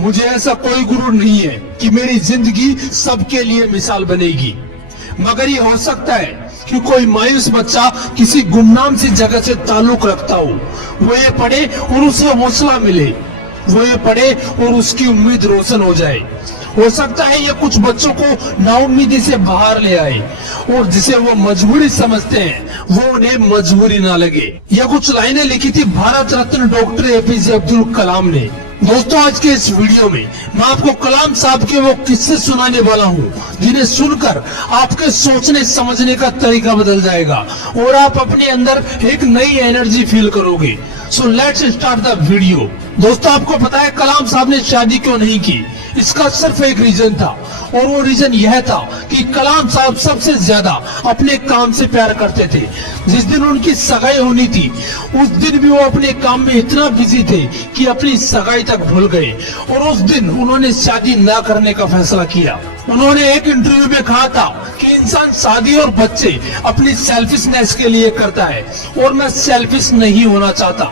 मुझे ऐसा कोई गुरु नहीं है कि मेरी जिंदगी सबके लिए मिसाल बनेगी, मगर ये हो सकता है कि कोई मायूस बच्चा किसी गुमनाम सी जगह से ताल्लुक रखता हो, वो ये पढ़े और उसे हौसला मिले, वो ये पढ़े और उसकी उम्मीद रोशन हो जाए। हो सकता है ये कुछ बच्चों को नाउम्मीदी से बाहर ले आए और जिसे वो मजबूरी समझते हैं वो उन्हें मजबूरी ना लगे। यह कुछ लाइनें लिखी थी भारत रत्न डॉक्टर एपीजे अब्दुल कलाम ने। दोस्तों, आज के इस वीडियो में मैं आपको कलाम साहब के वो किस्से सुनाने वाला हूँ जिन्हें सुनकर आपके सोचने समझने का तरीका बदल जाएगा और आप अपने अंदर एक नई एनर्जी फील करोगे। So let's start the video. दोस्तों, आपको पता है कलाम साहब ने शादी क्यों नहीं की? इसका सिर्फ एक रीजन था और वो रीजन यह था कि कलाम साहब सबसे ज्यादा अपने काम से प्यार करते थे। जिस दिन उनकी सगाई होनी थी उस दिन भी वो अपने काम में इतना बिजी थे कि अपनी सगाई तक भूल गए और उस दिन उन्होंने शादी न करने का फैसला किया। उन्होंने एक इंटरव्यू में कहा था कि इंसान शादी और बच्चे अपनी सेल्फिशनेस के लिए करता है और मैं सेल्फिश नहीं होना चाहता।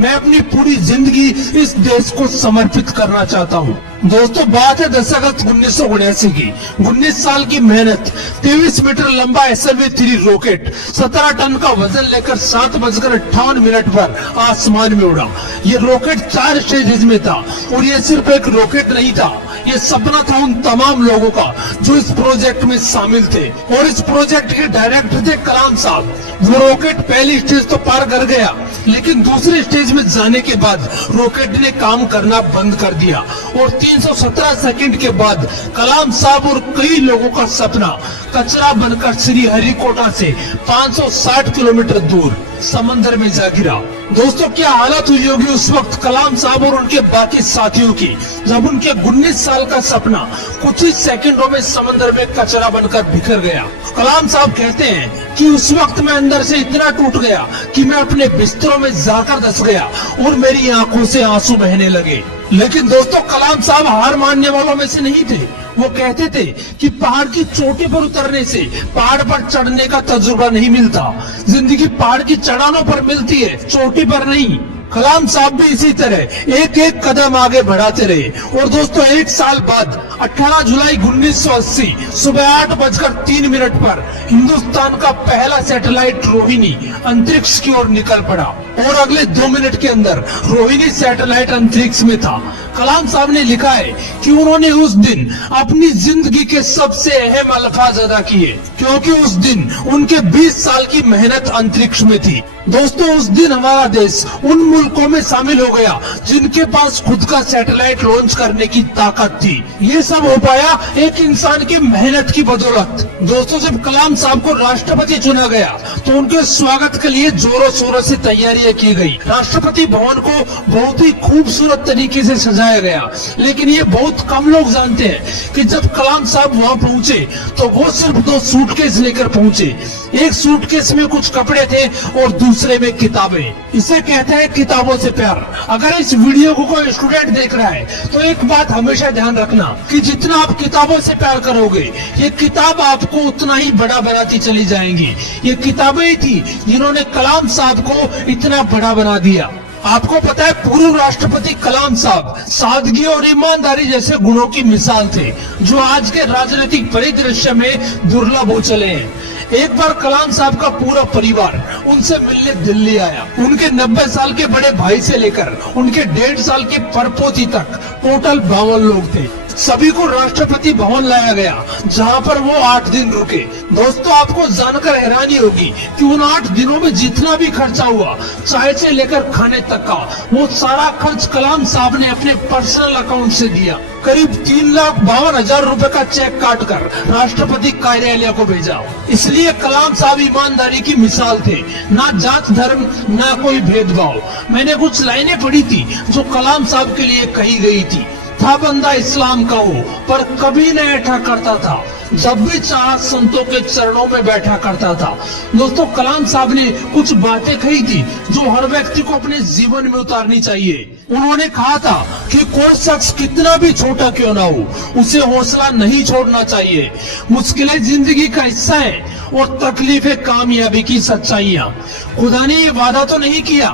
मैं अपनी पूरी जिंदगी इस देश को समर्पित करना चाहता हूँ। दोस्तों, बात है 10 अगस्त 1979 की। 19 साल की मेहनत, 23 मीटर लंबा SLV-3 रॉकेट 17 टन का वजन लेकर 7:58 पर आसमान में उड़ा। ये रॉकेट 4 स्टेजेस में था और ये सिर्फ एक रॉकेट नहीं था, ये सपना था उन तमाम लोगों का जो इस प्रोजेक्ट में शामिल थे और इस प्रोजेक्ट के डायरेक्टर थे कलाम साहब। वो रॉकेट पहली स्टेज तो पार कर गया, लेकिन दूसरी स्टेज में जाने के बाद रॉकेट ने काम करना बंद कर दिया और 317 सेकंड के बाद कलाम साहब और कई लोगों का सपना कचरा बनकर श्रीहरिकोटा से 560 किलोमीटर दूर समंदर में जा गिरा। दोस्तों, क्या हालत हुई होगी उस वक्त कलाम साहब और उनके बाकी साथियों की जब उनके 19 साल का सपना कुछ ही सेकंडों में समंदर में कचरा बनकर बिखर गया। कलाम साहब कहते हैं कि उस वक्त मैं अंदर से इतना टूट गया कि मैं अपने बिस्तरों में जाकर धंस गया और मेरी आंखों से आंसू बहने लगे। लेकिन दोस्तों, कलाम साहब हार मानने वालों में से नहीं थे। वो कहते थे कि पहाड़ की चोटी पर उतरने से पहाड़ पर चढ़ने का तजुर्बा नहीं मिलता, जिंदगी पहाड़ की चढ़ानों पर मिलती है, चोटी पर नहीं। कलाम साहब भी इसी तरह एक एक कदम आगे बढ़ाते रहे और दोस्तों, एक साल बाद 18 जुलाई 1980 सुबह 8:03 पर हिंदुस्तान का पहला सैटेलाइट रोहिणी अंतरिक्ष की ओर निकल पड़ा और अगले 2 मिनट के अंदर रोहिणी सैटेलाइट अंतरिक्ष में था। कलाम साहब ने लिखा है कि उन्होंने उस दिन अपनी जिंदगी के सबसे अहम अल्फाज अदा किए क्योंकि उस दिन उनके 20 साल की मेहनत अंतरिक्ष में थी। दोस्तों, उस दिन हमारा देश उन मुल्कों में शामिल हो गया जिनके पास खुद का सैटेलाइट लॉन्च करने की ताकत थी। ये सब हो पाया एक इंसान की मेहनत की बदौलत। दोस्तों, जब कलाम साहब को राष्ट्रपति चुना गया तो उनके स्वागत के लिए जोरों शोरों से तैयारियां की गई। राष्ट्रपति भवन को बहुत ही खूबसूरत तरीके से सजाया गया, लेकिन ये बहुत कम लोग जानते हैं कि जब कलाम साहब वहाँ पहुँचे तो वो सिर्फ 2 सूटकेस लेकर पहुँचे। एक सूटकेस में कुछ कपड़े थे और दूसरे में किताबें। इसे कहते हैं किताबों से प्यार। अगर इस वीडियो को कोई स्टूडेंट देख रहा है तो एक बात हमेशा ध्यान रखना कि जितना आप किताबों से प्यार करोगे ये किताब आपको उतना ही बड़ा बनाती चली जाएंगी। ये किताबें ही थी जिन्होंने कलाम साहब को इतना बड़ा बना दिया। आपको पता है, पूर्व राष्ट्रपति कलाम साहब सादगी और ईमानदारी जैसे गुणों की मिसाल थे जो आज के राजनीतिक परिदृश्य में दुर्लभ हो चले हैं। एक बार कलाम साहब का पूरा परिवार उनसे मिलने दिल्ली आया। उनके 90 साल के बड़े भाई से लेकर उनके 1.5 साल के परपोती तक टोटल 52 लोग थे। सभी को राष्ट्रपति भवन लाया गया जहां पर वो 8 दिन रुके। दोस्तों, आपको जानकर हैरानी होगी कि उन 8 दिनों में जितना भी खर्चा हुआ, चाय से लेकर खाने तक का, वो सारा खर्च कलाम साहब ने अपने पर्सनल अकाउंट से दिया। करीब 3,52,000 रुपए का चेक काटकर राष्ट्रपति कार्यालय को भेजा। इसलिए कलाम साहब ईमानदारी की मिसाल थे, ना जात धर्म ना कोई भेदभाव। मैंने कुछ लाइनें पढ़ी थी जो कलाम साहब के लिए कही गई थी। था बंदा इस्लाम का हो पर कभी न ऐठा करता था, जब भी चाहा संतों के चरणों में बैठा करता था। दोस्तों, कलाम साहब ने कुछ बातें कही थी जो हर व्यक्ति को अपने जीवन में उतारनी चाहिए। उन्होंने कहा था कि कोई शख्स कितना भी छोटा क्यों ना हो, उसे हौसला नहीं छोड़ना चाहिए। मुश्किलें जिंदगी का हिस्सा है और तकलीफें कामयाबी की सच्चाइयाँ। खुदा ने ये वादा तो नहीं किया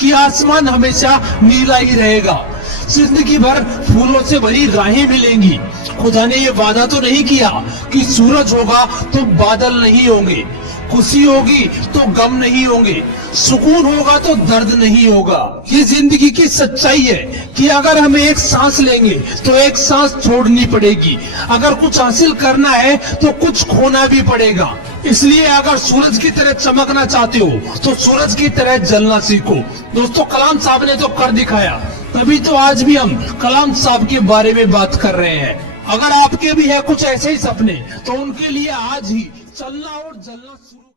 कि आसमान हमेशा नीला ही रहेगा। जिंदगी भर फूलों से भरी राहें मिलेंगी। खुदा ने ये वादा तो नहीं किया कि सूरज होगा तो बादल नहीं होंगे, खुशी होगी तो गम नहीं होंगे, सुकून होगा तो दर्द नहीं होगा। ये जिंदगी की सच्चाई है कि अगर हमें एक सांस लेंगे तो एक सांस छोड़नी पड़ेगी। अगर कुछ हासिल करना है तो कुछ खोना भी पड़ेगा। इसलिए अगर सूरज की तरह चमकना चाहते हो तो सूरज की तरह जलना सीखो। दोस्तों, कलाम साहब ने तो कर दिखाया, तभी तो आज भी हम कलाम साहब के बारे में बात कर रहे हैं। अगर आपके भी है कुछ ऐसे ही सपने तो उनके लिए आज ही चलना और जलना शुरू